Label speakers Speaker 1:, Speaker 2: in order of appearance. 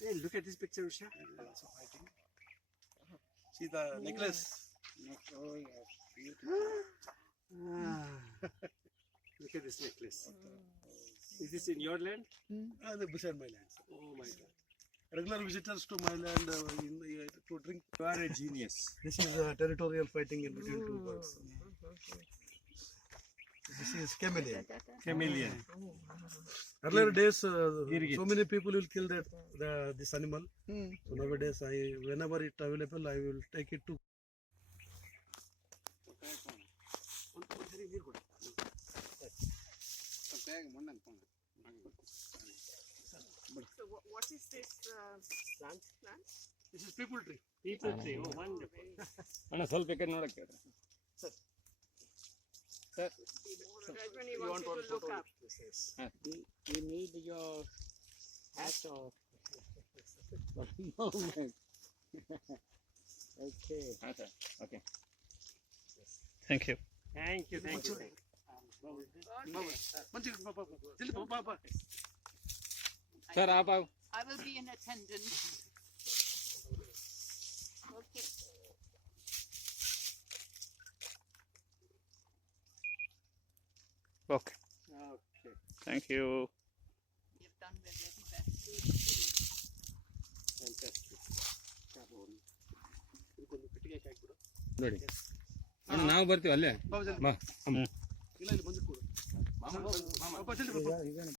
Speaker 1: Hey, look at this picture, Usha.
Speaker 2: Also fighting. See the necklace.
Speaker 3: Oh yes, beautiful.
Speaker 1: Look at this necklace. Is this in your land?
Speaker 2: The beside my land. Sir.
Speaker 1: Oh my God.
Speaker 2: Regular visitors to my land to drink.
Speaker 1: You are a genius.
Speaker 2: This is territorial fighting in between two birds. This is chameleon.
Speaker 1: Chameleon.
Speaker 2: Earlier days, so many people will kill this animal. So nowadays, whenever it available, I will take it to.
Speaker 4: So what is this plant?
Speaker 2: This is people tree.
Speaker 1: People tree. Oh, wonderful.
Speaker 5: ಅಣ್ಣ ಸ್ವಲ್ಪ ಬೇಕಾದ್ರೆ ನೋಡಕ್ಕೆ
Speaker 4: Rajmani wants you to look up.
Speaker 3: You need your hat or moment. Okay.
Speaker 5: ಹಾಂ sir okay
Speaker 1: Thank you. Thank you. Thank you.
Speaker 5: Sir ಆಪ
Speaker 4: I will be in attendance. Okay.
Speaker 1: Okay. Thank you.
Speaker 4: You've done your very best.
Speaker 1: Fantastic.
Speaker 5: ನೋಡಿ ಅಣ್ಣ ನಾವು ಬರ್ತೀವಿ ಅಲ್ಲೇ ಬಾ
Speaker 2: ಇಲ್ಲ ಇಲ್ಲಿ ಬಂದು